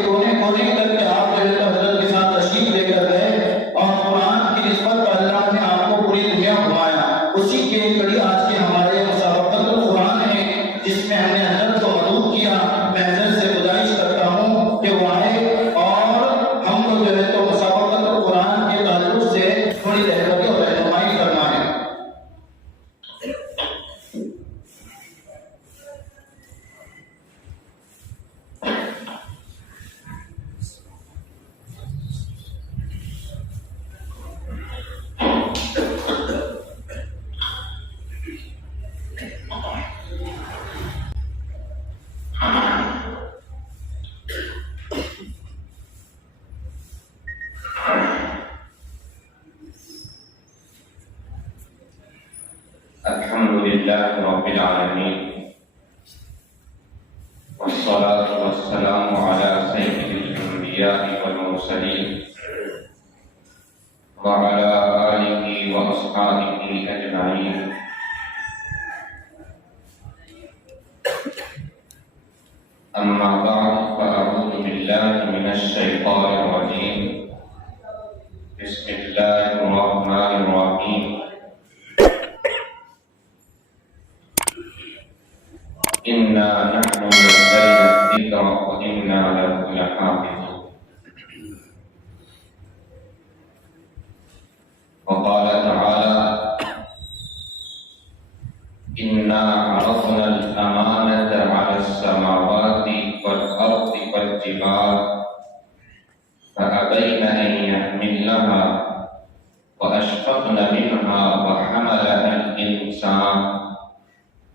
کے کونے کونے تک کہ آپ جو ہے تو حضرت کے ساتھ تشریف لے کر گئے اور قرآن کی نسبت پر اللہ نے آپ کو پوری دنیا گھمایا. اسی کی ایک کڑی آج کے ہمارے مسابقۃ القرآن ہے جس میں ہم نے حضرت کو مدعو کیا. میں حضرت سے گزارش کرتا ہوں کہ وہ آئے اور ہم کو جو ہے تو مسابقۃ القرآن کے تعلق سے تھوڑی رہبری اور رہنمائی فرمائیں. الحمد لله رب العالمين والصلاة والسلام على سيد الأنبياء والمرسلين وعلى آله وأصحابه أجمعين. أما بعد فأعوذ بالله من الشيطان الرجيم. بسم الله الرحمن الرحيم. إنا نحن نزلنا الذكر وإنا له لحافظون. وقال تعالى: إنا عرضنا الأمانة على السماوات والأرض والجبال فأبين أن يحملنها وأشفقن منها وحملها الإنسان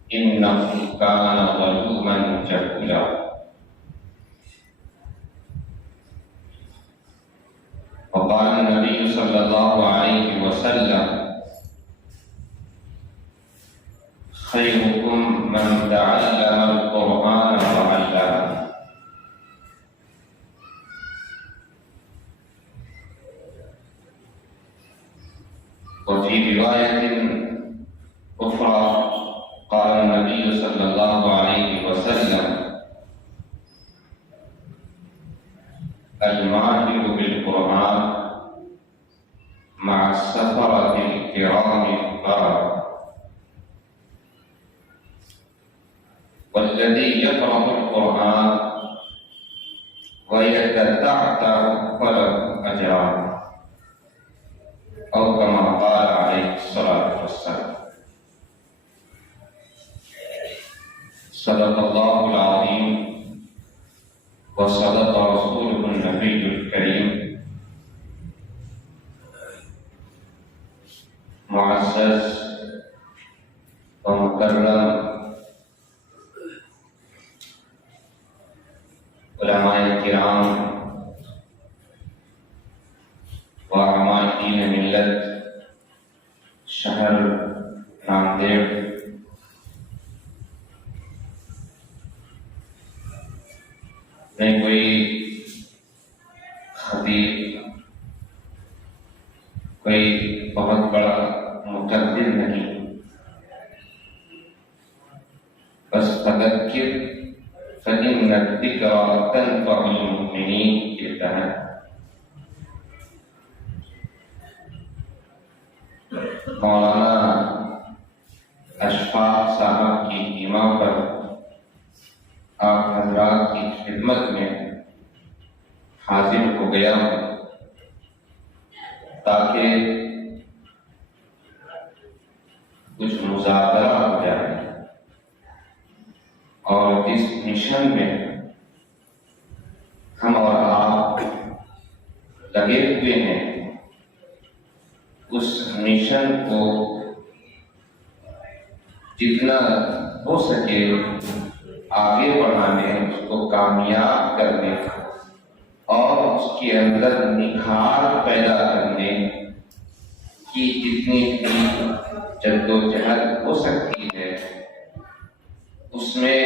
إنه كان ظلوما جهولا. وقال النبي صلى الله عليه وسلم: خيركم من تعلم القرآن وعلمه. وفي رواية أخرى قال النبي صلى الله عليه وسلم: الماهر بالقرآن مع السفرة الكرام البررة. والذي يقرأ القرآن ويتتعتع فله أجران، أو كما قال عليه الصلاة والسلام. صدق الله العظيم وصدق رسوله النبي الكريم. معزز ومكرم علماء کرام وعمائدین ملت شہر ناندیڑ، میں کوئی خطیب، کوئی بہت بڑا مقدر نہیں، بس فذکر فإن الذکر تنفع المؤمنین کے تحت مولانا اشفاق صاحب کی ایما پر آپ حضرات کی خدمت میں حاضر ہو گیا ہوں تاکہ کچھ مذاکرہ ہو جائے اور اس مشن میں ہم اور آپ لگے ہوئے ہیں، اس مشن کو جتنا ہو سکے آگے بڑھانے، اس کو کامیاب کرنے اور اس کے اندر نکھار پیدا کرنے کی جتنی بھی جدوجہد ہو سکتی ہے، اس میں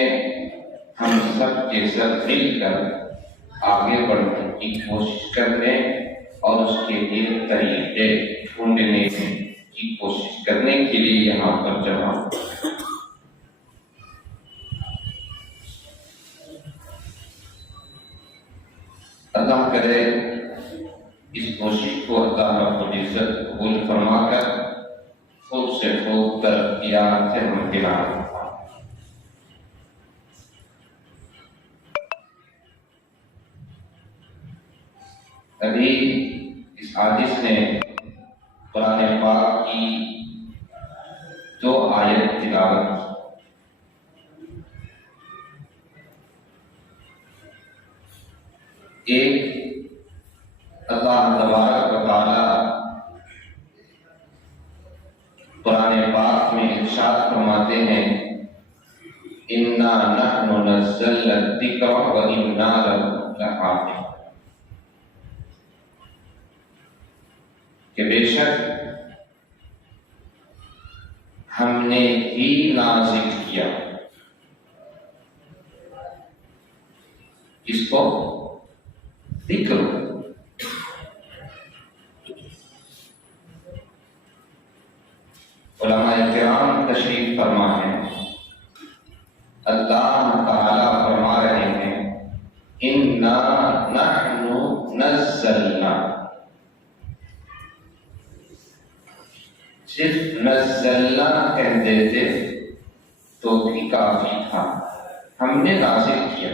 ہم سب کے سب مل کر آگے بڑھنے کی کوشش کرنے اور اس کے لیے طریقے ڈھونڈنے کی کوشش کرنے کے لیے یہاں پر جمع. اللہ کرے اس کوشش کو اللہ رب العزت قبول فرما کر خوب سے خوب ترقیات سے ہمکنار ابھی اس حادث نے قرآن پاک کی 2 آیت تلاوت ایک اللہ تبارک و تعالی قرآن پاک میں ارشاد فرماتے ہیں انا نحن نزلنا الذکر و انا لہ لحافظون کہ بے شک ہم نے ہی نازل کیا اس کو ذکر علماء کرام تشریف فرما ہے اللہ تعالی فرما رہے ہیں انا نحن نزلنا صرف نزلنا کہہ دیتے تو بھی کافی تھا ہم نے نازل کیا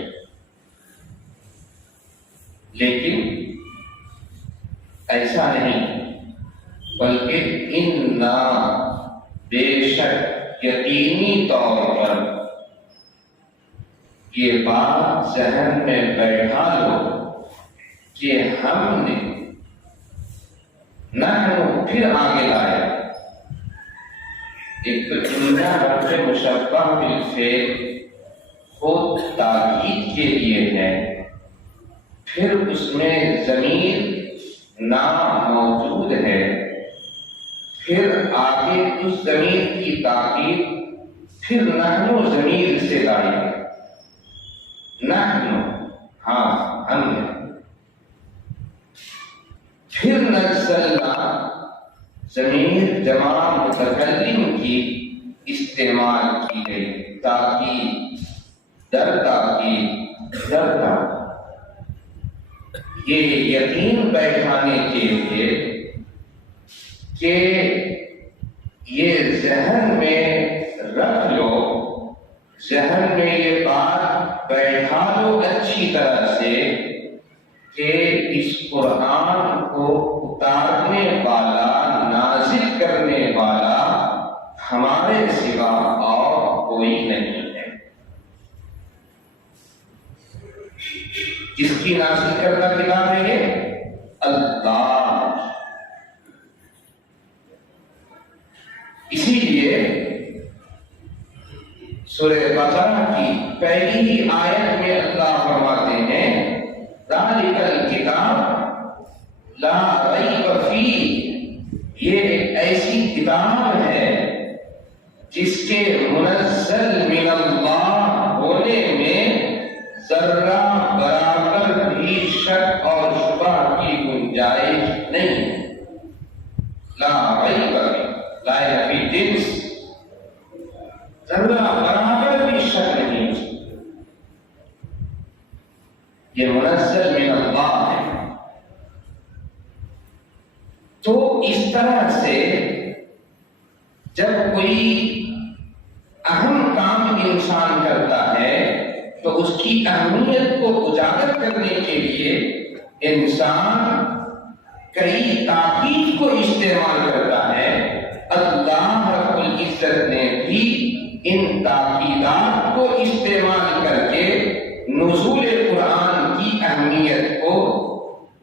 لیکن ایسا نہیں بلکہ انا بے شک یقینی طور پر یہ بات ذہن میں بیٹھا لو کہ ہم نے نحن پھر آگے لائے ایک تو جملہ حرف مشبہ بالفعل خود تاکید کے لیے ہے پھر اس میں ضمیر نام موجود ہے پھر آگے اس ضمیر کی تاکید پھر نحن ضمیر سے لائی ہے نحن ہاں ہم نے پھر نزلنا ضمیر جمع متکلم کی استعمال کی گئی تاکید در تاکید در تاکید یہ یقین بیٹھانے کے لیے کہ یہ ذہن میں رکھ لو ذہن میں یہ بات بیٹھا لو اچھی طرح سے کہ اس قرآن کو اتارنے والا نازل کرنے والا ہمارے سوا اور کوئی نہیں ہے کس کی نازل کرنا کتاب ہے یہ اللہ اسی لیے سورہ بقرہ کی پہلی ہی آیت میں اللہ فرماتے ہیں ذالک الکتاب لا ریب فیہ یہ ایسی کتاب ہے جس کے منزل من اللہ ہونے میں ذرہ برابر بھی شک اور شبہ کی گنجائش نہیں لا ریب لا فی جنس ذرہ برابر بھی شک نہیں یہ منزل من اللہ ہے تو اس طرح سے جب کوئی اہم کام انسان کرتا ہے تو اس کی اہمیت کو اجاگر کرنے کے لیے انسان کئی تاکید کو استعمال کرتا ہے اللہ رب العزت نے بھی ان تاکیدات کو استعمال کر کے نزول قرآن کی اہمیت کو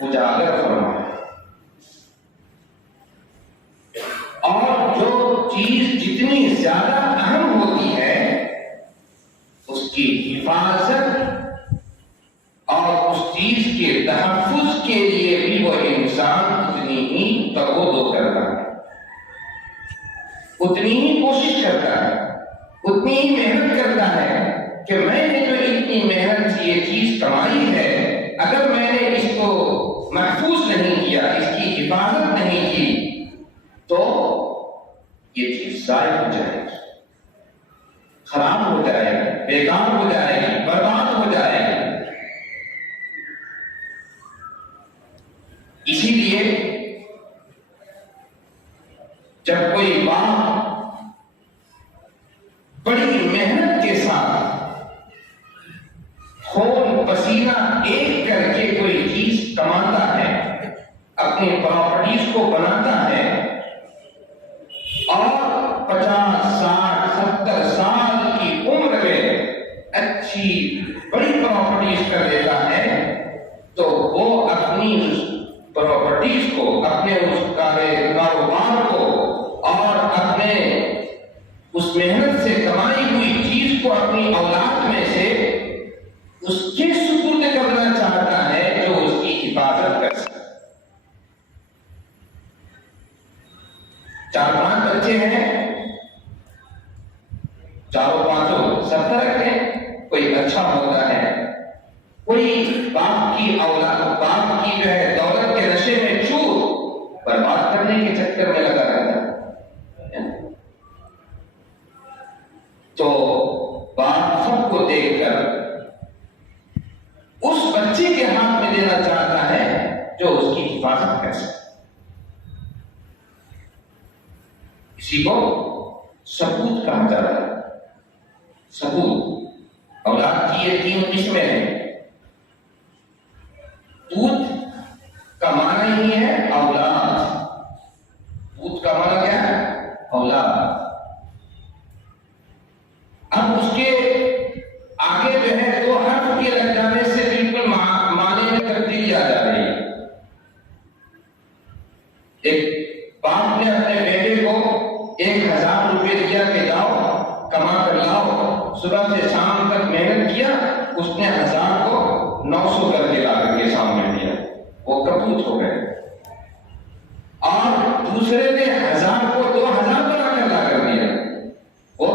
اجاگر فرمایا اور جو چیز جتنی زیادہ اہم ہوتی ہے اس کی حفاظت اور اس چیز کے تحفظ کے لیے بھی وہ انسان اتنی ہی تگودو کرتا ہے اتنی ہی کوشش کرتا ہے اتنی ہی محنت کرتا ہے کہ میں نے جو اتنی محنت سے یہ چیز کمائی ہے اگر میں نے اس کو محفوظ نہیں کیا اس کی حفاظت نہیں کی تو یہ چیز ضائع ہو جائے گی خراب ہو جائے گی بیکار ہو جائے گی برباد ہو جائے گی اسی لیے جب کوئی باپ بڑی محنت کے ساتھ خون پسینہ ایک کر کے کوئی چیز کماتا ہے، اپنی پراپرٹیز کو بناتا ہے اور 50 60 70 سال کی عمر میں اچھی بڑی پراپرٹیز کر دیتا ہے، تو وہ اپنی پراپرٹیز کو، اپنے اس کاروبار کو اور اپنے اس محنت سے کمائی ہوئی چیز کو اپنی اولاد میں سے اس کے سپرد کرنا چاہتا ہے جو اس کی حفاظت کر سکے۔ 4-5 بچے ہیں، چاروں پانچوں سب طرح کے، کوئی اچھا ہوتا ہے، کوئی باپ کی اولاد، باپ کی جو ہے دولت کے نشے میں چور برباد کرنے کے چکر میں لگا رہتا ہے، تو باپ سب کو دیکھ کر اس بچے کے ہاتھ میں دینا چاہتا ہے جو اس کی حفاظت کر سکے۔ اسی کو سپوت کہا جاتا ہے۔ سپوت اولاد کی یہ 3 قسمیں ہیں۔ پوت کا معنی ہی ہے اولاد۔ پوت کا معنی کیا ہے؟ اولاد۔ اب اس کے آگے جو ہے 2 حرف کے لگ جانے سے بالکل معنی میں تبدیلی آ جا رہی ہے۔ ایک باپ نے اپنے بیٹے کو 1000 روپے دیا کہ جاؤ کما کر لاؤ، صبح سے شام تک محنت کیا، اس نے 1000 کو 900 کر کے لا کر کے سامنے دیا، وہ کپوت ہو گئے۔ اور دوسرے نے 1000 کو 2000 بنا کر لا کر دیا، وہ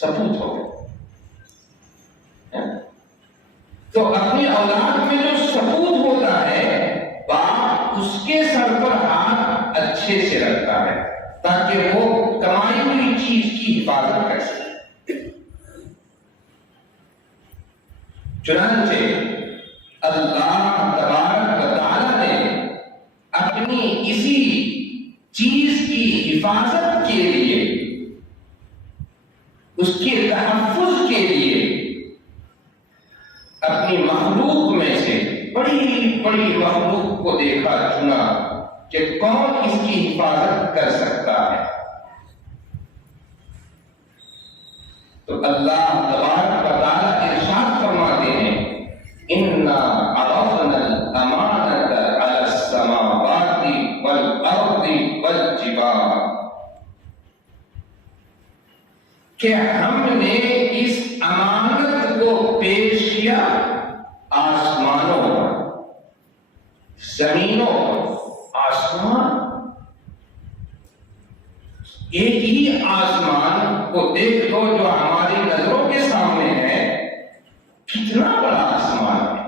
سپوت ہو گئے۔ تو اپنی اولاد میں جو سپوت ہوتا ہے، باپ اس کے سر پر ہاتھ اچھے سے رکھتا ہے تاکہ وہ کمائی ہوئی چیز کی حفاظت کر سکے۔ چنانچہ اللہ تبارک و تعالی نے اپنی اسی چیز کی حفاظت کے لیے، اس کے تحفظ کے لیے اپنی مخلوق میں سے بڑی بڑی مخلوق کو دیکھا، چنا کہ کون اس کی حفاظت کر سکتا ہے۔ تو اللہ تبارک و تعالی ارشاد فرماتے ہیں، اِنَّا عَرَضْنَا الْأَمَانَةَ عَلَى السَّمَاوَاتِ وَالْأَرْضِ وَالْجِبَالِ، کہ ہم نے اس امانت کو پیش کیا آسمانوں پر، زمینوں پر۔ آسمان، ایک ہی آسمان کو دیکھ لو جو ہماری نظروں کے سامنے ہے، کتنا بڑا آسمان ہے،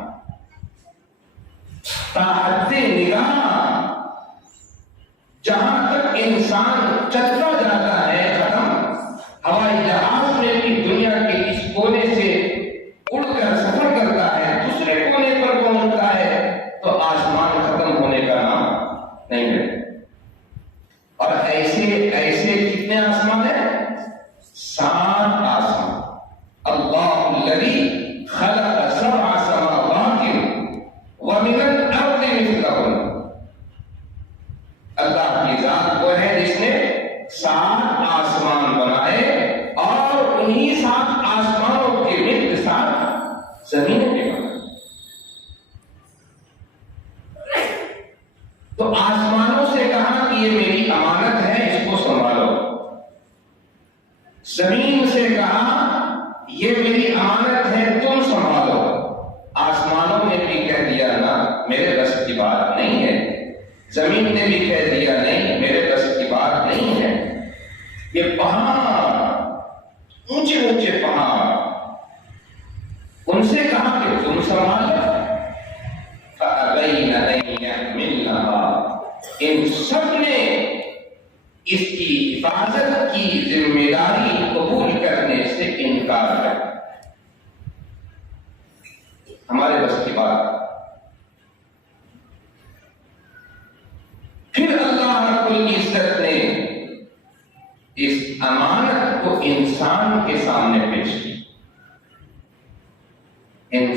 تاحد نگاہ، جہاں تک انسان چلتا جاتا ہے ختم۔ ہوائی جہاز میں بھی دنیا کے اس کونے سے اڑ کر سفر کرتا ہے، دوسرے کونے پر پہنچتا ہے تو آسمان ختم ہونے کا نام نہیں ہے۔ اور ایسے ایسے کتنے آسمان ہیں؟ 7 آسمان۔ اللہ الذی خلق 7 سماوات ومن الارض مثلہن، اللہ کی ذات وہ ہے جس نے 7 آسمان بنائے اور انہی 7 آسمانوں کے ملک 7 زمینوں کے بنائے۔ تو آسمانوں سے کہا کہ یہ میری امانت ہے، اس کو سنبھالو۔ زمین سے کہا یہ میری امانت ہے، تم سنبھالو۔ آسمانوں نے بھی کہہ دیا نا میرے بس کی بات نہیں ہے، زمین نے بھی کہہ دیا نہیں میرے بس کی بات نہیں ہے۔ یہ پہاڑ، اونچے اونچے پہاڑ، ان سے کہا کہ تم سنبھالو۔ فَأَبَيْنَ أَن يَحْمِلْنَهَا، ان سب نے اس کی حفاظت کی ذمہ داری قبول کرنے سے انکار کر۔ ہمارے بس کی بات،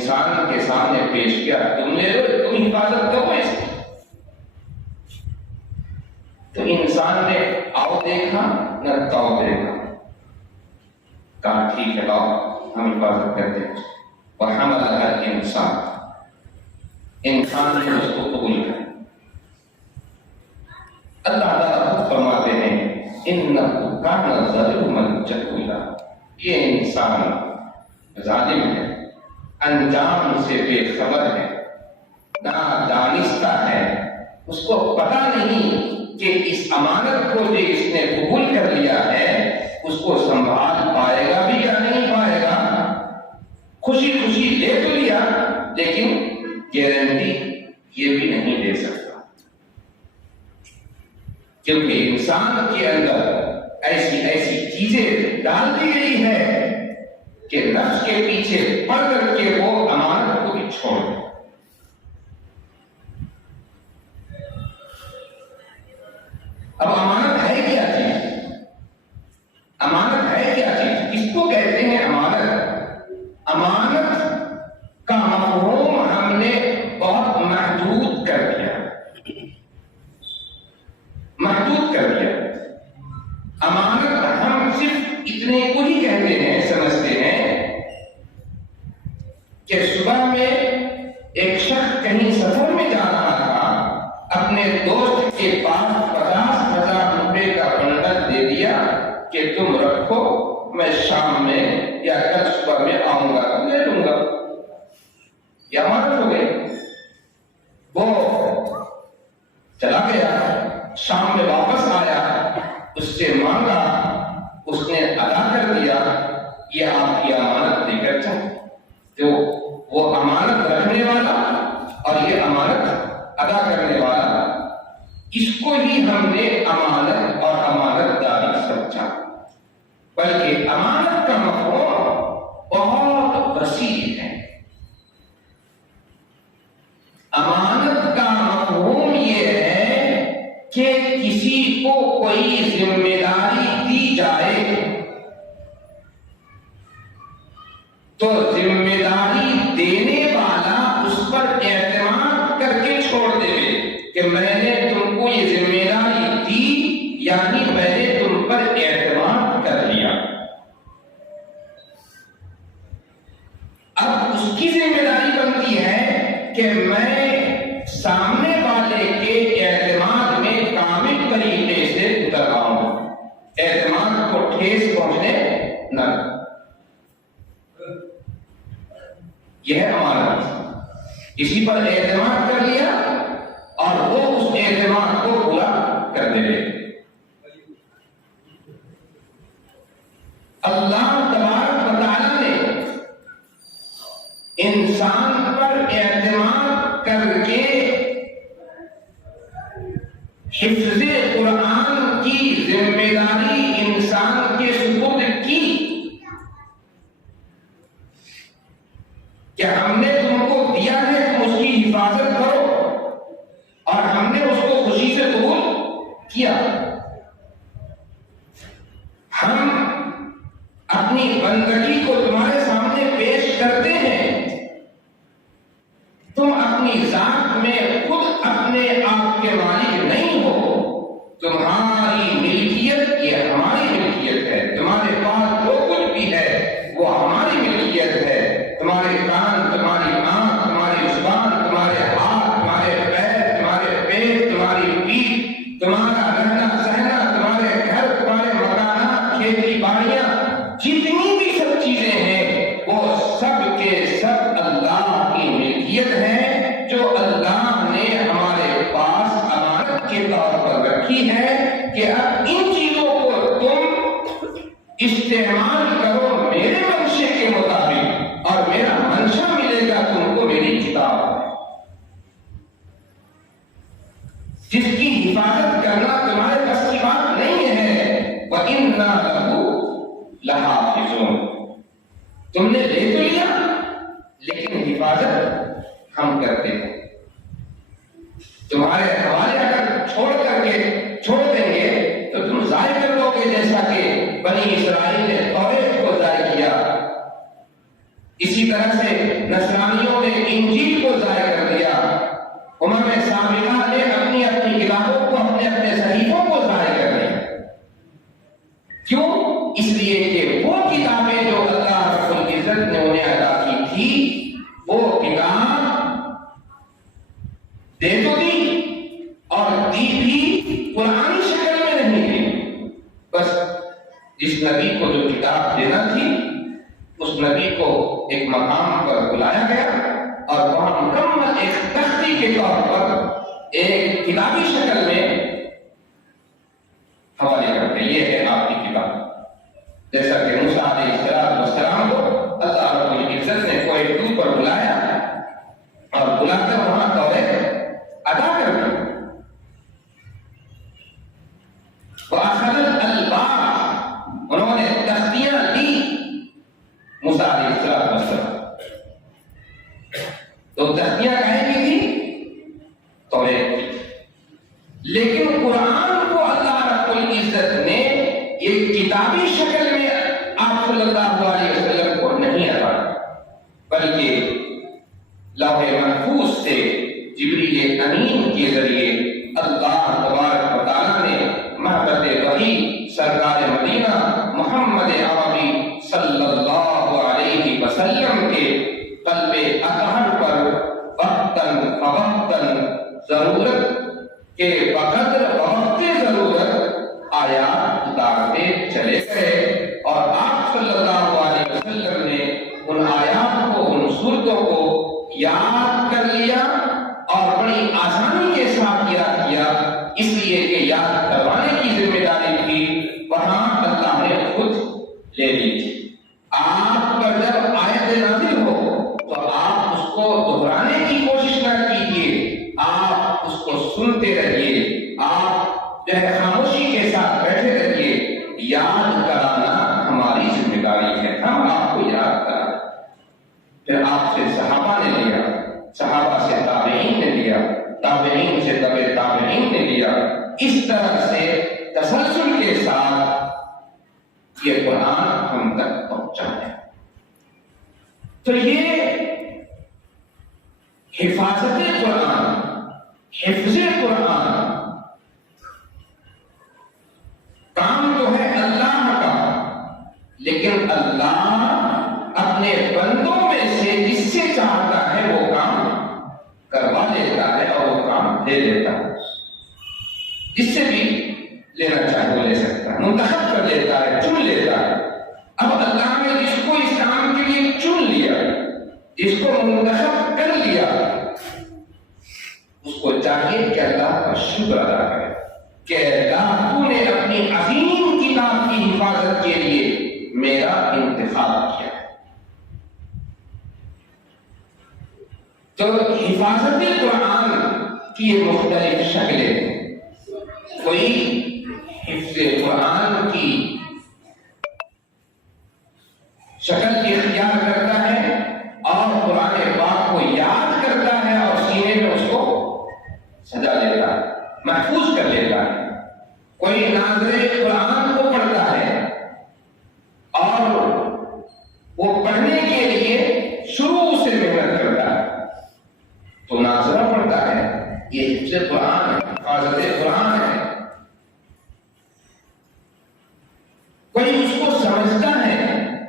انسان کے سامنے پیش کیا، تم لے لو، تم حفاظت کرو اس کی۔ تو انسان نے آؤ دیکھا نہ تاؤ دیکھا، کہا ٹھیک ہے لاؤ ہم حفاظت کرتے ہیں۔ وحملها الانسان، انسان نے اس کو قبول کیا۔ اللہ تعالیٰ خود فرماتے ہیں انہ کان ظلوما جہولا، یہ انسان ظالم ہے، انجام سے بے خبر ہے، نادانستہ ہے، اس کو پتہ نہیں کہ اس امانت کو جو اس نے قبول کر لیا ہے اس کو سنبھال پائے گا بھی یا نہیں پائے گا۔ خوشی خوشی لے تو لیا لیکن گارنٹی یہ بھی نہیں دے سکتا، کیونکہ انسان کے اندر ایسی چیزیں ڈال دی گئی ہے کہ نفس کے پیچھے پڑ کر کے وہ امانت کو بھی چھوڑ دے۔ اب امانت ہے کیا چیز؟ امانت ہے کیا چیز؟ کس کو کہتے ہیں امانت؟ امانت کا مفہوم ہم نے بہت محدود کر دیا، محدود کر دیا۔ امانت ہم صرف اتنے کو ہی کہتے ہیں، سمجھتے ہیں کہ صبح میں ایک شخص کہیں سفر میں جا رہا تھا، اپنے دوست کے پاس 50,000 روپے کا بنڈل دے دیا کہ تم رکھو، میں شام میں یا کل صبح میں آؤں گا لے لوں گا، یہ امانت ہو گئی۔ وہ چلا گیا، شام میں واپس آیا، اس سے مانگا، اس نے ادا کر دیا، یہ آپ کی امانت لے کر جائیں۔ تو وہ امانت رکھنے والا اور یہ امانت ادا کرنے والا، اس کو ہی ہم نے امانت اور امانت داری سمجھا، بلکہ امانت کا مفہوم بہت وسیع ہے۔ امانت کا مفہوم یہ ہے کہ کسی کو کوئی ذمہ داری دی جائے تو ذمہ داری دینے والا اس پر اعتماد کر کے چھوڑ دے کہ میں نے تم کو یہ ذمہ داری دی، یعنی میں نے تم پر اعتماد کر لیا۔ اب اس کی ذمہ داری بنتی ہے کہ میں سامنے والے کے اعتماد میں کامل طریقے سے اتر آؤں، اعتماد کو ٹھیس پہنچنے نہ۔ یہ ہے امانت، اسی پر اعتماد کر لیا اور وہ اس اعتماد کو پورا کر دے گے۔ اللہ تبارک و تعالیٰ نے انسان پر اعتماد کر کے حفظ قرآن کی ذمہ داری انسان کے سپرد کی کہ ہم نے تم کو دیا ہے، تم اس کی حفاظت کرو، اور ہم نے اس کو خوشی سے قبول کیا۔ ہم اپنی بندگی کو تمہارے سامنے پیش کرتے ہیں، تم اپنی ذات میں خود اپنے آپ کے مالک نہیں ہو، تمہاری ملکیت یہ ہماری ملکیت ہے، تمہارے پاس جو کچھ بھی ہے وہ ہماری ملکیت ہے، تمہارے کان، تمہاری آنکھ، تمہاری زبان، تمہارے ہاتھ، تمہارے پیر، تمہارے پیٹ، تمہاری پیٹھ، تمہارا رہنا سہنا، تمہارے گھر، تمہارے مکانات، کھیتی باڑیاں، جتنی بھی سب چیزیں ہیں وہ سب کے سب اللہ کی ملکیت ہے، جو اللہ نے ہمارے پاس امانت کے طور پر رکھی ہے کہ اب ان چیزوں کو تم استعمال کرو میرے منشے کے مطابق، اور میرا منشا ملے گا تم کو میری کتاب ہے، جس کی حفاظت کرنا تمہارے بس کی بات نہیں ہے۔ وَإِنَّا لَهُ لَحَافِظُونَ، تم نے لے تو لیا لیکن حفاظت ہم کرتے ہیں، تمہارے حوالے اگر چھوڑ دیں گے تو تم ضائع کر لو گے، جیسا کہ بنی اسرائیل نے توریت کو ضائع کیا۔ اسی طرح سے نصرانیوں نے انجیل کو ضائع کر دیا، امم سابقہ نے اپنی اپنی کتابوں کو، اپنے اپنے صحیفوں کو ضائع کر دیا۔ کیوں؟ اس لیے کہ وہ کتابیں جو اللہ رب العزت نے انہیں عطا کی تھی، وہ کتاب دے تو دی اور دی بھی قرآنی شکل میں نہیں دی۔ بس جس نبی کو جو کتاب دینا تھی، اس نبی کو ایک مقام پر بلایا گیا اور وہاں مکمل ایک تختی کے طور پر ایک کتابی شکل میں حوالے کرتے ہیں، یہ ہے آپ کی کتاب۔ جیسا کہ موسیٰ علیہ السلام کو اللہ رب العزت نے کوئی طور پر بلایا اور بلا کر وہاں توریت ادا کر دی۔ وَأَخَذَتْ الْأَلْوَاحَ، انہوں نے تختیاں دی موسیٰ علیہ السلام۔ تو تختیاں کہیں کی تھی؟ توریت کی۔ لیکن قرآن کو اللہ رب العزت نے ایک کتابی شکل میں آپ صلی اللہ علیہ وسلم کو نہیں عطا، بلکہ لوح محفوظ سے جبریل امین کے ذریعے اللہ تبارک و تعالیٰ نے محبت وحی سرکار مدینہ محمد عربی صلی اللہ علیہ وسلم کے قلب اطہر پر وقتاً فوقتاً ضرورت کے بقدر وقت ضرورت آیات اتارتے چلے گئے، اور آپ صلی اللہ علیہ وسلم نے ان آیات کو، ان صورتوں کو یاد کر لیا اور بڑی آسانی کے ساتھ یاد کیا، اس لیے کہ یاد کروانے کی ذمہ داری تھی وہاں اللہ نے خود لے لی تھی۔ آپ پر جب آیت نازل ہو تو آپ اس کو دہرانے کی کوشش نہ کیجیے، آپ اس کو سنتے رہیے، آپ جو ہے خاموشی کے ساتھ بیٹھے رہیے۔ یاد کرانا ہماری ذمہ داری ہے، ہم آپ کو یاد کرائیں۔ پھر آپ سے صحابہ نے لیا، صحابہ سے تابعین نے لیا، تابعین سے تبع تابعین نے لیا، اس طرح سے تسلسل کے ساتھ یہ قرآن ہم تک پہنچا ہے۔ تو یہ حفاظت قرآن، حفظ قرآن کام تو ہے اللہ کا، لیکن اللہ اپنے بندوں میں سے جس سے چاہتا ہے وہ کام کروا لیتا ہے اور وہ کام دے دیتا ہے۔ جس سے بھی لینا چاہے وہ لے سکتا ہے، منتخب کر لیتا ہے، چن لیتا ہے۔ اب اللہ نے جس کو اس کام کے لیے چن لیا، جس کو منتخب کر لیا، اس کو چاہیے کہ اللہ کا شکر ادا کرے کہ اللہ تو نے اپنی عظیم کتاب کی حفاظت کے لیے میرا انتخاب کیا۔ تو حفاظت قرآن کی مختلف شکلیں ہیں۔ کوئی حفظ قرآن کی شکل اختیار کرتا ہے اور قرآن پاک کو یاد کرتا ہے اور سینے میں اس کو سجا لیتا ہے، محفوظ کر لیتا ہے۔ کوئی ناظر قرآن کو پڑھتا ہے اور وہ پڑھنے کے لیے شروع سے محنت کرتا ہے، تو ناظرہ پڑھتا ہے، یہ حفظ قرآن ہے، حفاظت قرآن ہے۔ کوئی اس کو سمجھتا ہے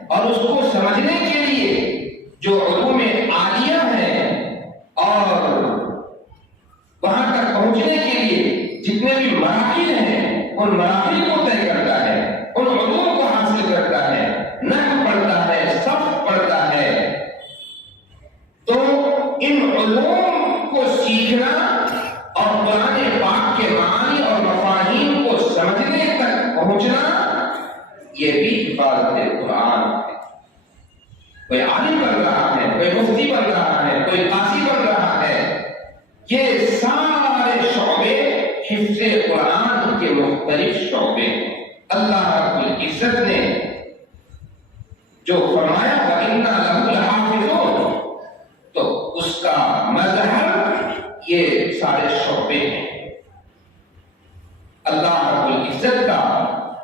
اور اس کو سمجھنے کے لیے جو علوم عالیہ ہیں اور وہاں تک پہنچنے کے لیے جتنے بھی مراحل ہیں ان مراحل کو طے کرتا ہے، ان علوم کو حاصل کرتا ہے، نحو پڑھتا ہے، صرف پڑھتا ہے۔ تو ان علوم کو سیکھنا اور قرآن پاک کے معانی اور مفاہیم کو سمجھنے تک پہنچنا، یہ بھی حفاظت قرآن ہے۔ کوئی عالم بن رہا ہے، کوئی مفتی بن رہا ہے، کوئی قاضی بن رہا ہے، یہ سارے شعبے حفظ قرآن کے مختلف شعبے۔ اللہ رب العزت نے جو فرمایا وَإِنَّا لَهُ لَحَافِظُونَ، تو اس کا مظہر یہ سارے شعبے ہیں۔ اللہ رب العزت کا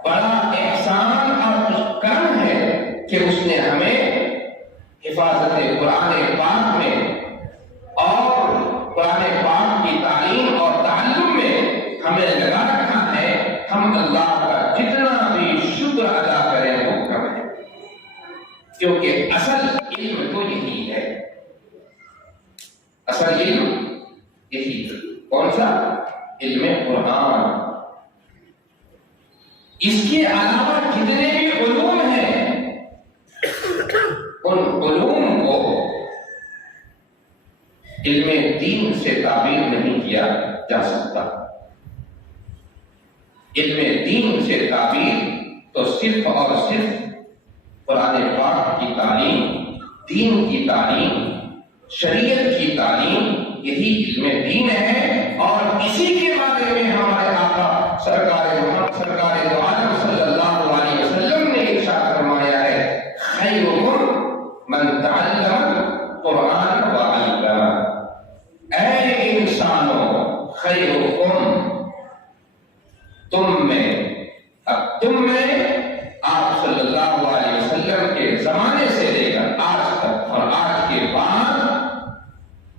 بڑا احسان اور کرم ہے کہ اس نے ہمیں حفاظت قرآن پاک میں اور قرآن پاک کی تعلیم اور تعلم میں ہمیں لگا رکھا ہے، ہم اللہ کا جتنا بھی شکر ادا کریں وہ کم ہے، کیونکہ اصل علم تو یہی ہے، اصل علم یہی ہے۔ کون سا؟ علم قرآن۔ اس کے علاوہ جتنے بھی علوم ہیں ان علوم کو علم دین سے تعبیر نہیں کیا جا سکتا۔ علم دین سے تعبیر تو صرف اور صرف قرآن پاک کی تعلیم، دین کی تعلیم، شریعت کی تعلیم، یہی علم دین ہے، اور اسی کے بارے میں ہمارے آقا سرکار دو عالم صلی اللہ علیہ وسلم نے ارشاد فرمایا ہے، خیرکم من تعلم قرآن وعلمہ۔ اے انسانوں، خیرکم، تم میں، اب تم میں آپ صلی اللہ علیہ وسلم کے زمانے سے لے کر آج تک اور آج کے بعد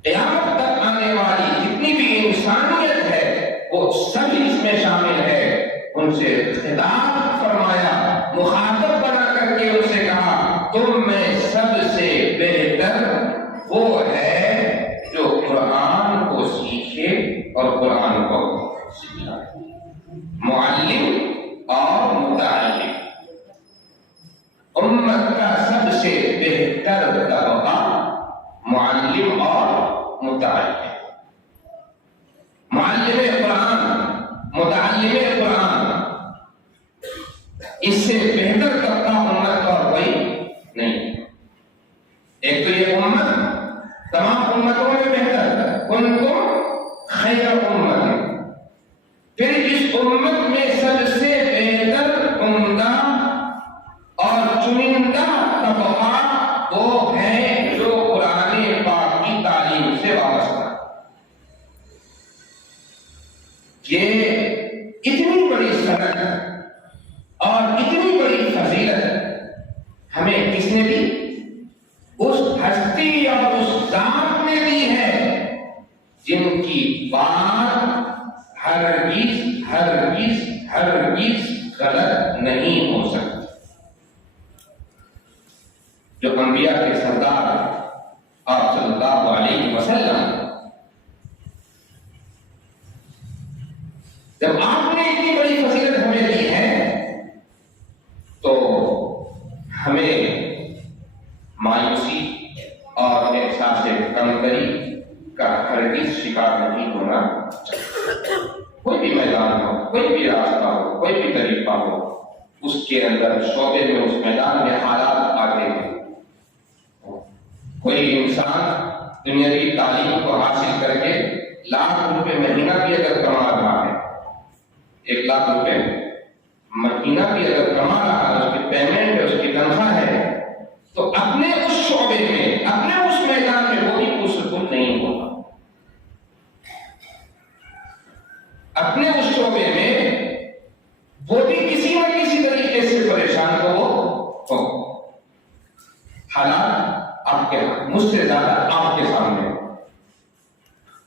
قیامت تک آنے والی جتنی بھی انسانیت ہے وہ سب اس میں شامل ہے۔ ان سے خطاب فرمایا، مخاطب بنا کر کے ان سے کہا، تم میں سب سے بہتر وہ ہے جو قرآن کو سیکھے اور قرآن کو سکھائے، معلم اور متعلم۔ امت کا سب سے بہتر طبقہ معلم اور متعلم، معلم قرآن، متعلم قرآن، اس سے بہتر طبقہ امت کا کوئی نہیں۔ ایک تو یہ امت تمام امتوں میں بہتر، کنتم خیر امت، پھر اس امت میں سب سے بہتر، عمدہ اور چنندہ طبقہ وہ ہے جو قرآن پاک کی تعلیم سے وابستہ۔ یہ اتنی بڑی صنعت اور اتنی بڑی فضیلت ہمیں کس نے دی؟ اس ہستی اور اس ذات نے دی ہے جن کی بات ہرگز ہرگز ہرگز غلط نہیں ہو سکتی۔ جو انبیاء کے سردار آپ صلی اللہ علیہ وسلم، جب آپ نے اتنی بڑی فضیلت ہمیں دی ہے تو ہمیں مایوسی اور احساس کمتری کا ہرگز شکار نہیں ہونا چاہیے۔ کوئی بھی میدان ہو، کوئی بھی راستہ ہو، کوئی بھی طریقہ ہو، اس کے اندر شعبے میں، اس میدان میں حالات آتے ہیں۔ کوئی انسان دنیاوی تعلیم کو حاصل کر کے ₹1,00,000 مہینہ بھی اگر کما رہا ہے، 1,00,000 روپے مہینہ بھی اگر کما رہا ہے، اس کی پیمنٹ ہے، اس کی تنخواہ ہے، تو اپنے اس شعبے میں، اپنے اس میدان میں وہ بھی پرسکون نہیں ہوگا۔ اپنے اس شعبے میں وہ بھی کسی نہ کسی طریقے سے پریشان ہو۔ حالات آپ کے مجھ سے زیادہ آپ کے سامنے،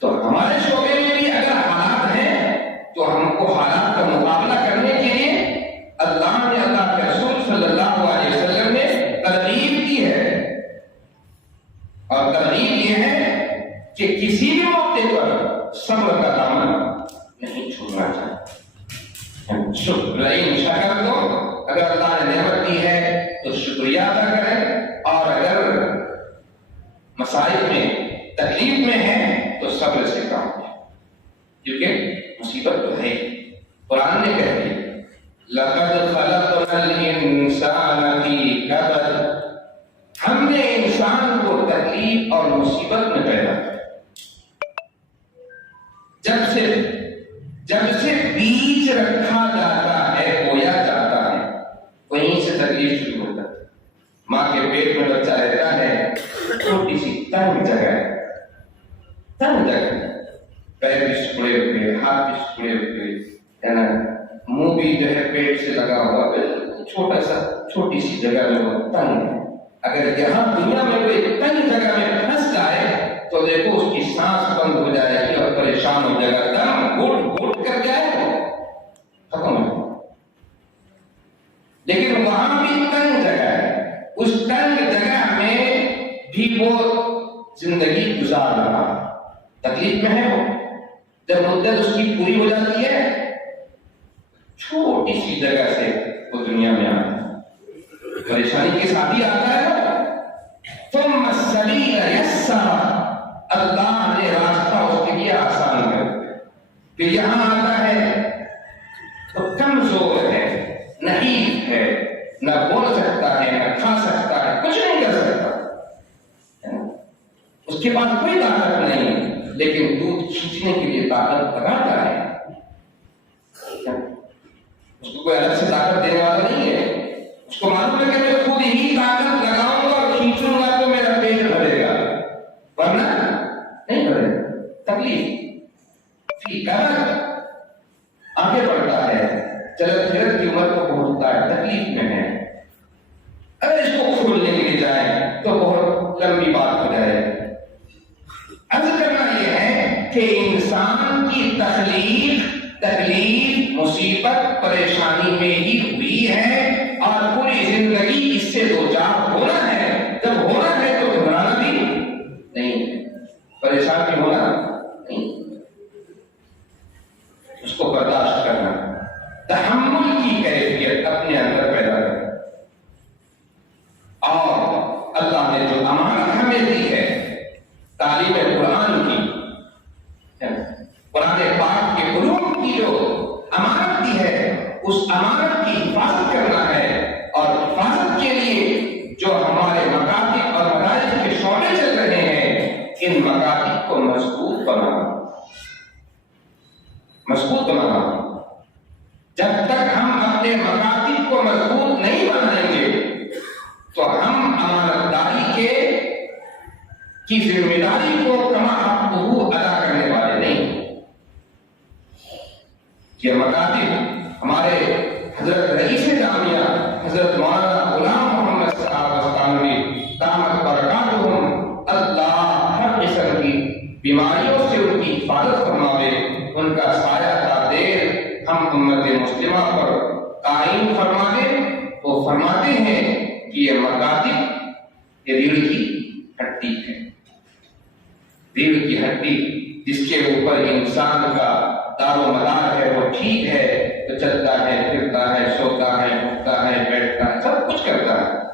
تو ہمارے شعبے میں بھی اگر حالات ہیں تو ہم کو حالات کا مقابلہ کرنے کے لیے اللہ نے، اللہ کے رسول صلی اللہ علیہ وسلم نے ترغیب دی ہے، اور ترغیب یہ ہے کہ کسی بھی موقع پر صبر کا دامن نہیں چھوڑنا چاہیے۔ شکر دو، اگر اللہ نے نعمت دی ہے تو شکریہ ادا کریں، اور اگر مسائل میں، تکلیف میں ہے تو صبر سے کام لیں، کیونکہ مصیبت تو ہے۔ قرآن نے کہہ دیا، لَقَدْ خَلَقْنَا الْإِنسَانَ فِي كَبَدٍ، ہم نے انسان کو تکلیف اور مصیبت میں پیدا کیا۔ جب سے بیج رکھا جاتا ہے، بویا جاتا ہے، وہیں سے تکلیف شروع ہوتا ہے۔ ماں کے پیٹ میں بچہ رہتا ہے، چھوٹی سی تنگ جگہ ہے، تنگ جگہ، پیر بھی سکڑے ہوئے، ہاتھ بھی سکڑے ہوئے، ہے نا، منہ بھی جو ہے پیٹ سے لگا ہوا، چھوٹا سا چھوٹی سی جگہ میں وہ تنگ ہے۔ اگر یہاں دنیا میں کوئی تنگ جگہ میں پھنس جائے تو دیکھو اس کی سانس بند ہو جائے گی اور پریشان ہو جائے گا، دم گھٹ گھٹ کر جائے گا، ختم ہو۔ لیکن وہاں بھی تنگ جگہ ہے، اس تنگ جگہ میں بھی وہ زندگی گزار رہا، تکلیف میں ہے وہ۔ جب مدت اس کی پوری ہو جاتی ہے، چھوٹی سی جگہ سے وہ دنیا میں آتا ہے، پریشانی کے ساتھ ہی آتا ہے۔ ثم السبیل یسر، اللہ نے راستہ اس کے لیے آسان کر دیا۔ پھر یہاں آتا ہے تو کمزور ہے، نہیں ہے، نہ بول سکتا ہے، نہ کھا سکتا ہے، کچھ نہیں کر سکتا، اس کے پاس کوئی طاقت نہیں، لیکن دودھ کھینچنے کے لیے طاقت لگاتا ہے۔ اس کو کوئی الگ سے طاقت دینے والا نہیں ہے، اس کو معلوم ہے کہ میں خود ہی طاقت لگاؤں گا اور کھینچوں گا تو میرا پیٹ بھرے گا، ورنہ نہیں بھرے گا۔ تکلیف فی کمر، آگے بڑھتا ہے، چلت پھرت کی عمر کو پہنچتا ہے، تکلیف میں ہے۔ اگر اس کو کھولنے کے لیے جائیں تو بہت لمبی بات ہو جائے۔ عرض کرنا یہ ہے کہ انسان کی تخلیق تکلیف، مصیبت، پریشانی میں ہی ہوئی ہے اور پوری زندگی اس سے دوچار ہونا ہے۔ جب ہونا ہے تو گھبرانا بھی نہیں ہے، پریشان بھی ہونا نہیں، اس کو برداشت کرنا، تحمل کی کیفیت اپنے اندر پیدا کرنا۔ اور اللہ نے جو امانت ہمیں دی ہے تعلیم قرآن کی، قرآن پاک کے علوم کی جو امانت دی ہے، اس امانت کی حفاظت کرنا ہے، اور حفاظت کے لیے جو ہمارے مکاتب اور مدارس کے شعبے چل رہے ہیں، ان مکاتب کو مضبوط بنانا، مضبوط بنانا۔ جب تک ہم اپنے مکاتب کو مضبوط نہیں بنائیں گے تو ہم امانت داری کی ذمہ داری کو کما حقہ ادا کرنے والے نہیں۔ یہ مکاتب ہمارے حضرت رئیس جامعہ حضرت مولانا غلام محمد صاحب استانوی دامت برکاتہم، اللہ ہر قسم کی بیماریوں سے ان کی حفاظت فرماوے، ان کا سایہ تا دیر ہم امت مسلمہ پر قائم فرما دے۔ وہ فرماتے ہیں کہ یہ مکاتب یہ ریڑھ کی ہڈی ہے، ریڑھ کی ہڈی جس کے اوپر انسان کا دار و مدار ہے، وہ ٹھیک ہے تو چلتا ہے، پھرتا ہے، سوتا ہے، اٹھتا ہے، بیٹھتا ہے، سب کچھ کرتا ہے۔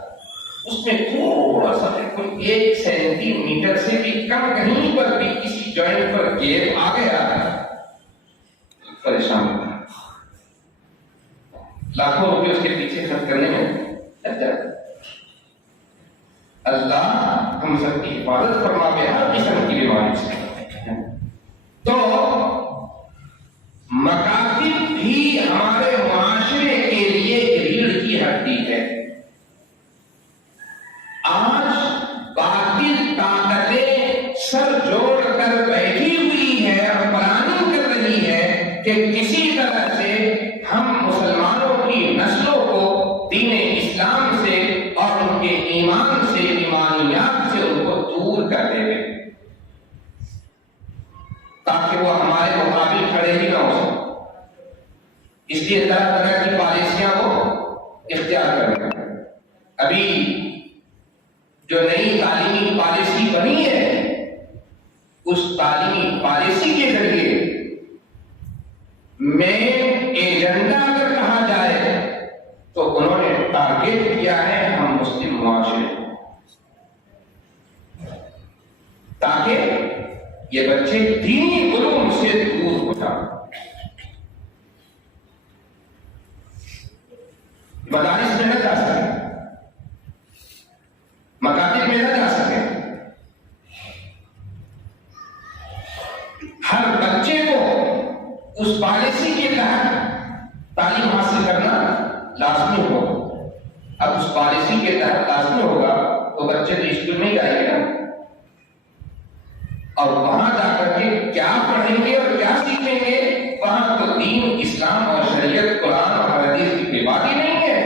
اس میں تھوڑا سا کوئی 1 سینٹی میٹر سے بھی کم کہیں پر بھی کسی جوائنٹ پر گیپ آ گیا پریشان ہوتا ہے، لاکھوں روپے اس کے پیچھے خرچ کرنے میں لگ جاتا ہے۔ اللہ ہم سب کی حفاظت فرماوے ہر قسم کی بیماری سے۔ تو مکاتب بھی ہمارے معاشرے کے لیے ریڑھ کی ہڈی ہے۔ آج باطل طاقتیں سر جوڑ کر بیٹھی ہوئی ہے اور پلاننگ کر رہی ہے کہ کسی طرح سے ہم مسلمانوں کی نسلوں کو دین اسلام سے اور ان کے ایمان سے، ایمانیات سے ان کو دور کر دے گے، تاکہ وہ ہمارے مقابل کھڑے ہی نہ ہو سکے۔ اس لیے طرح طرح کی پالیسیاں کو اختیار کرنا۔ ابھی جو نئی تعلیمی پالیسی بنی ہے، اس تعلیمی پالیسی کے ذریعے مین ایجنڈا اگر کہا جائے تو انہوں نے ٹارگیٹ کیا ہے ہم مسلم معاشرے، تاکہ یہ بچے دینی علوم سے دور ہو جائیں، مدارس میں نہ جا سکیں، مکاتب میں نہ جا سکیں۔ ہر بچے کو اس پالیسی کے تحت تعلیم حاصل کرنا لازمی ہوگا۔ اب اس پالیسی کے تحت لازمی ہوگا تو بچے تو اسکول میں جائیں گے نا، اور وہاں جا کر کے کیا پڑھیں گے اور کیا سیکھیں گے؟ وہاں تو دین، اسلام اور شریعت، قرآن اور حدیث کی کوئی بات ہی نہیں ہے،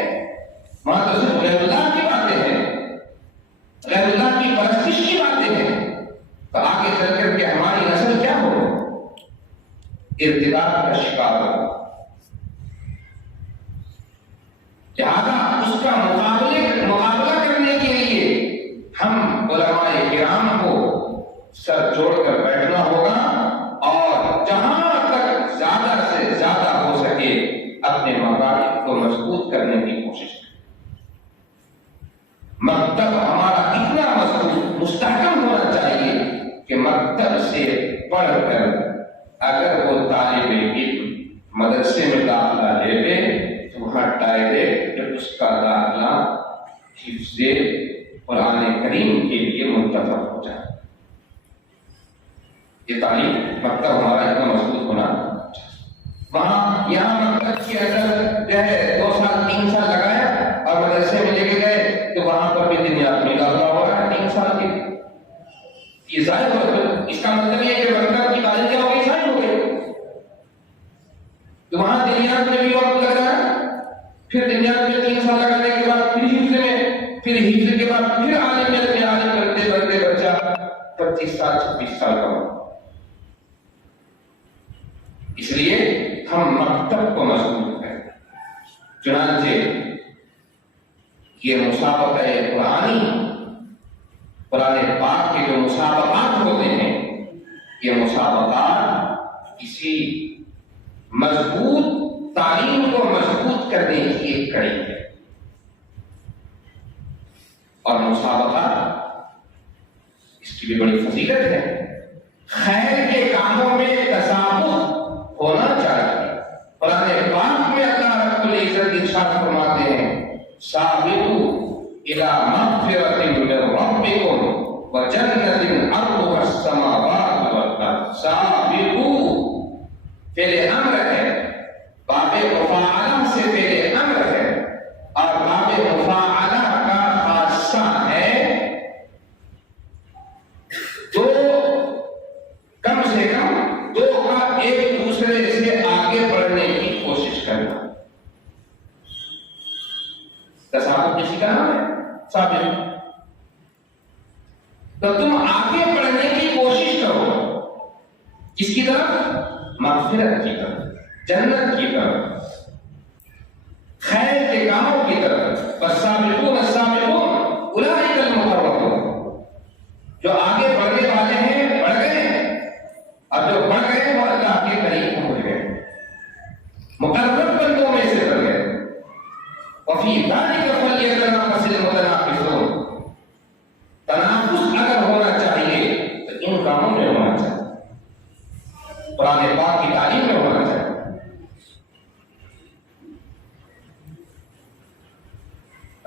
وہاں تو صرف غیر اللہ کی باتیں ہیں۔ ارتداد کا شکار ہو، لہذا اس کا مقابلہ کرنے کے لیے ہم علماء کرام کو سر جوڑ کر بیٹھنا ہوگا اور جہاں تک زیادہ سے زیادہ ہو سکے اپنے مقاصد کو مضبوط کرنے کی کوشش کریں۔ مکتب ہمارا اتنا مضبوط مستحکم ہونا چاہیے کہ مکتب سے پڑھ کر اگر وہ طالب علم مدرسے میں داخلہ لے لے تو وہاں ڈائریکٹ اس کا داخلہ حفظ قرآن کریم کے لیے منتخب ہو جائے۔ یہ تعلیم مکتب ہمارا اتنا مضبوط ہونا وہاں یہاں مکتب کے اندر جو ہے 2 سال 3 سال لگایا اور مدرسے میں لے کے گئے تو وہاں پر بھی دنیا میں داخلہ ہو رہا ہے 3 سال کے، یہ ظاہر ہو۔ اس کا مطلب یہ کہ مکتب کی تعلیم کیا ہو گئی، ظاہر ہو گئی، تو وہاں دنیا میں بھی وقت لگ رہا ہے، پھر دنیا میں 3 سال لگانے کے بعد پھر حفظ میں، پھر حفظ کے بعد پھر عالم میں عالم کرتے کرتے بچہ 25 سال 26 سال کا ہو۔ اس لیے ہم مکتب کو مضبوط کریں۔ چنانچہ یہ مسابقہ قرآنی، قرآن پاک کے جو مسابقات ہوتے ہیں، یہ مسابقات کسی مضبوط تعلیم کو مضبوط کرنے کی ایک کڑی ہے، اور مسابقات اس کی بھی بڑی فضیلت ہے۔ خیر کے کاموں میں تسابق ہونا چاہیے۔ قرآن پاک میں اللہ رب العزت ارشاد فرماتے ہیں سابقوا الی مغفرۃ من ربکم وجنۃ عرضها السماوات والارض۔ سابقوا فعل امر ہے، باب مفاعلہ سے فعل امر ہے، اور باب مفاعلہ کا خاصہ ہے دو، کم سے کم دو کا ایک دوسرے سے آگے بڑھنے کی کوشش کرنا۔ تسابق کسی کا نام ہے سابق، تو تم آگے بڑھنے کی کوشش کرو، کس کی طرف؟ مغفرت کی طرف، جنت کی طرف، خیر کے کاموں کی طرف۔ والسابقون السابقون اولئک المقربون، جو آگے بڑھنے والے ہیں بڑھ گئے، اور جو بڑھ گئے وہ اللہ کے قریب پہنچ گئے، مقرب بندوں میں سے بڑھ گئے۔ وفی ذلک فلیتنافس المتنافسون، تنافس اگر ہونا چاہیے تو ان کاموں میں ہونا چاہیے، قرآن پاک کی تعلیم میں ہونا چاہیے۔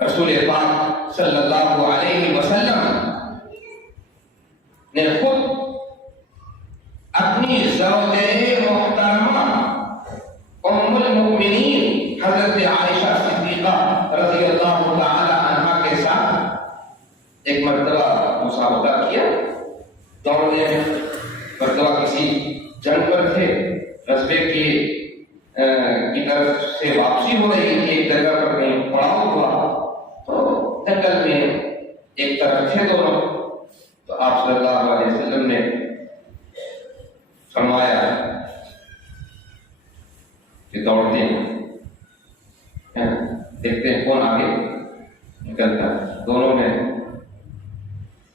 رسول پاک صلی اللہ علیہ وسلم نے خود اپنی زوجہ محترمہ ام المؤمنین حضرت عائشہ صدیقہ رضی اللہ تعالی عنہا کے ساتھ ایک مرتبہ مسابقہ کیا، دوڑنے میں۔ مرتبہ کسی جنگ پر تھے، غزوے کی طرف سے واپسی ہو رہی تھی، ایک جگہ پر کہیں پڑاؤ ہوا تو جنگل میں ایک طرف تھے دونوں، تو آپ صلی اللہ علیہ وسلم نے فرمایا کہ دوڑتے ہیں، دیکھتے ہیں کون آگے نکلتا ہے۔ دونوں نے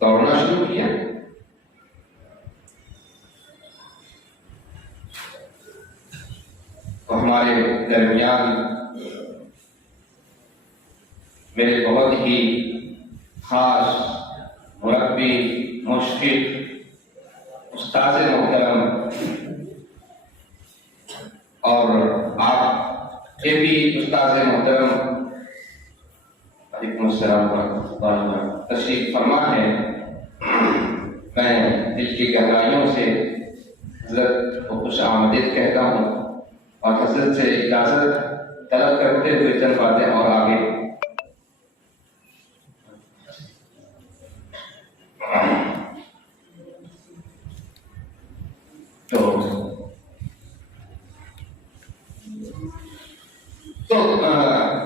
دوڑنا شروع کیا، تو ہمارے درمیان میرے بہت ہی خاص مربی، مشفق، استاذ محترم، اور آپ کے بھی استاذ محترم علیکم السلام ورحمۃ اللہ وبرکاتہ تشریف فرما ہے۔ میں دل کی گہرائیوں سے حضرت کو خوش آمدید کہتا ہوں، اور حضرت سے اجازت طلب کرتے ہوئے چند باتیں اور آگے تو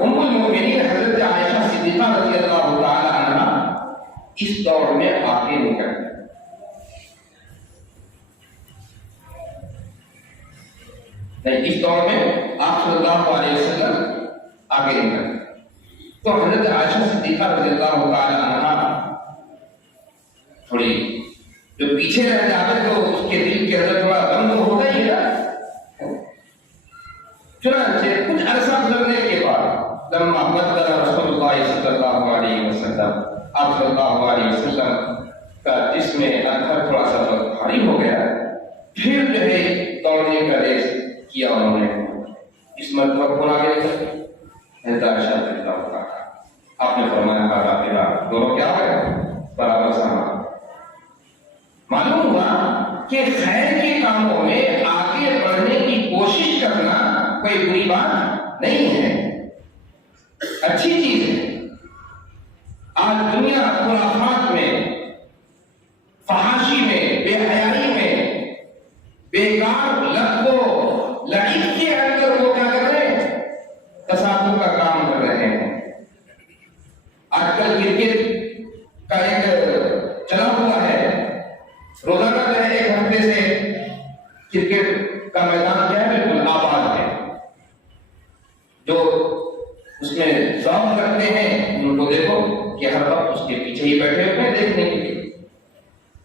ام المؤمنین حضرت عائشہ صدیقہ رضی اللہ تعالی عنہا اس دور میں آگے نکل گئے۔ اس دور میں آپ صلی اللہ علیہ وسلم آگے نکل. تو حضرت عائشہ صدیقہ رضی اللہ تعالی عنہا تھوڑی جو پیچھے رہ جاتے تو اس کے دل کے اندر تھوڑا غم تو ہوتا ہی ہے. چنانچہ کچھ عرصہ گزرنے کے بعد لما بدل رسول اللہ صلی اللہ علیہ وسلم، آپ صلی اللہ علیہ وسلم کا جسم اندر تھوڑا سا بھاری ہو گیا، پھر جو ہے دوڑنے کا ریس کیا انہوں نے. اس مرتبہ کون آگے حضرت عائشہ رضی اللہ عنہا. آپ نے فرمایا کہا میرا دونوں کیا ہو گئے برابر سامان. معلوم ہوا کہ خیر کے کاموں میں آگے بڑھنے کی کوشش کرنا کوئی بری بات نہیں ہے، اچھی چیز ہے. آج دنیا خرافات میں، فحاشی میں، بے حیائی میں، بیکار لغو لعب کے اندر وہ کیا کر رہے ہیں؟ تصادم کا کام کر رہے ہیں. آج کل کرکٹ کا ایک چلا ہوا ہے، روزانہ جو ہے 1 ہفتے سے کرکٹ کا میدان جو ہے بالکل آباد ہے. جو اس میں ذوق کرتے ہیں ان کو دیکھو کہ ہر وقت اس کے پیچھے ہی بیٹھے ہوئے ہیں دیکھنے کے لیے.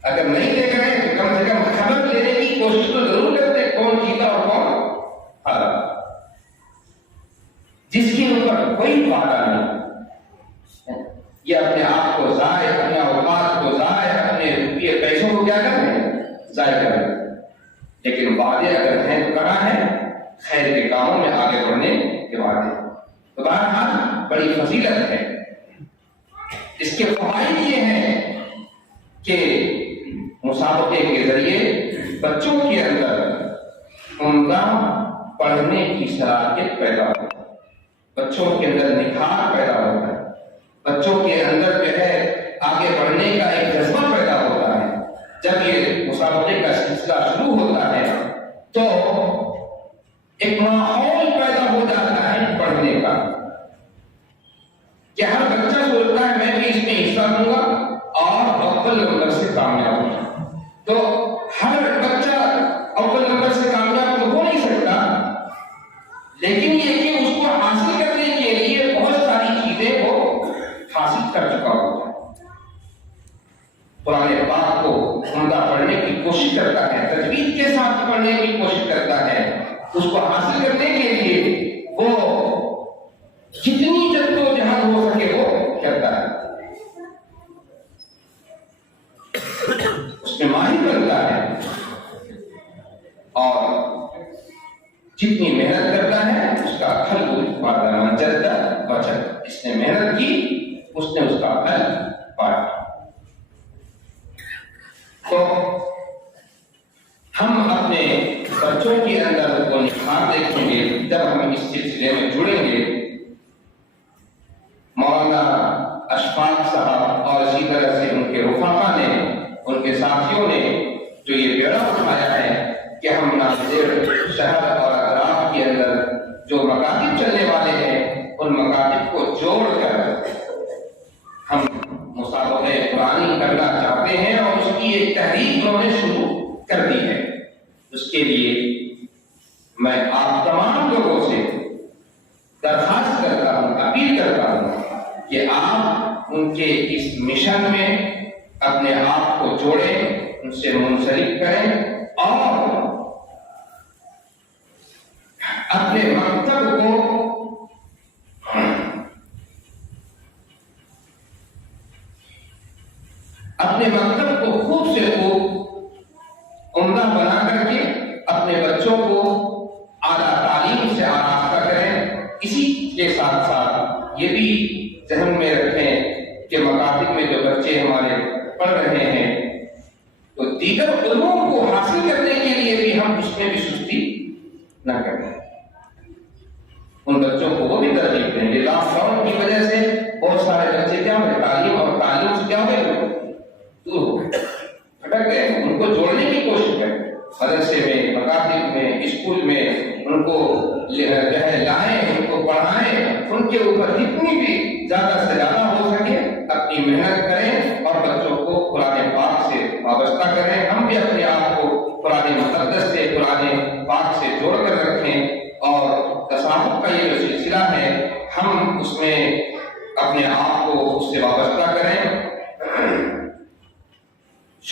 اگر نہیں دیکھ رہے تو کم سے کم خبر لینے کی کوشش تو ضرور کرتے ہیں کون جیتا اور کون ہارا. جس کی ان پر کوئی وعدہ نہیں، یہ اپنے آپ کو ضائع، اپنے اوقات کو ضائع، اپنے روپیے پیسوں کو کیا کر رہے ہیں؟ ضائع کر رہے ہیں. لیکن وعدے اگر ہیں تو کرا ہے خیر کے کاموں میں آگے بڑھنے کے وعدے. تو بہرحال بڑی فضیلت ہے. اس کے فوائد یہ ہیں کہ مسابقے کے ذریعے بچوں کے اندر عمدہ پڑھنے کی صلاحیت پیدا ہوتی ہے، بچوں کے اندر نکھار پیدا ہوتا ہے، بچوں کے اندر جو ہے آگے بڑھنے کا ایک جذبہ پیدا ہوتا ہے. جب یہ مسابقے کا سلسلہ شروع ہوتا ہے تو ایک ماحول پیدا ہو جاتا ہے پڑھنے کا کہ ہر بچہ سوچتا ہے میں بھی اس میں حصہ لوں گا اور اول نمبر سے کامیاب ہوں. تو ہر بچہ اول نمبر سے کامیاب تو ہو نہیں سکتا، لیکن یہ کہ اس کو حاصل کرنے کے لیے بہت ساری چیزیں وہ حاصل کر چکا ہوتا ہے. قرآن پاک کو عمدہ پڑھنے کی کوشش کرتا ہے، تجوید کے ساتھ پڑھنے کی کوشش کرتا ہے. اس کو حاصل کرنے کے لیے وہ جتنی جدوجہد ہو سکے وہ کرتا ہے، اس میں ماہر بنتا ہے اور جتنی محنت کرتا ہے اس کا پھل من جدہ بچت. اس نے محنت کی، اس نے اس کا پھل پایا. تو ہم اپنے بچوں کے اندر وہ نکھار دیکھیں گے جب ہم اس سلسلے میں جڑیں گے. مولانا اشفاق صاحب اور اسی طرح سے ان کے رفقا نے، ان کے ساتھیوں نے جو یہ بیڑا اٹھایا ہے کہ ہم ناظر شہر اور اطراف کے اندر جو مکاتب چلنے والے ہیں ان مکاتب کو جوڑ کر ہم مسابقہ قرآنی کرنا چاہتے ہیں اور اس کی ایک تحریک انہوں نے شروع کر دی ہے. اس کے لیے میں آپ تمام لوگوں سے درخواست کرتا ہوں، اپیل کرتا ہوں کہ آپ ان کے اس مشن میں اپنے آپ کو جوڑیں، ان سے منسلک کریں اور اپنے مکتب کو خوب سے خوب عمدہ بنا کر کے اپنے بچوں کو اعلیٰ تعلیم سے آراستہ کریں. اسی کے ساتھ ساتھ یہ بھی ذہن میں رکھیں کہ مکاتب میں جو بچے ہمارے پڑھ رہے ہیں تو دیگر علوم کو حاصل کرنے کے لیے بھی ہم اس میں بھی سستی نہ کریں. ان بچوں کو وہ بھی ترغیب دیں گے. لاک ڈاؤن کی وجہ سے بہت سارے بچے کیا ہوئے تعلیم اور تعلیم سے کیا ہوئے دور ہو گئے، بھٹک گئے. ان کو جوڑنے کی کوشش کریں، مدرسے میں، مکاتب میں، اسکول میں ان کو لائیں، ان کو پڑھائیں. ان کے اوپر جتنی بھی زیادہ سے زیادہ ہو سکے اپنی محنت کریں اور بچوں کو قرآن پاک سے وابستہ کریں. ہم بھی اپنے آپ کو قرآن مقدس سے، قرآن پاک سے جوڑ کر رکھیں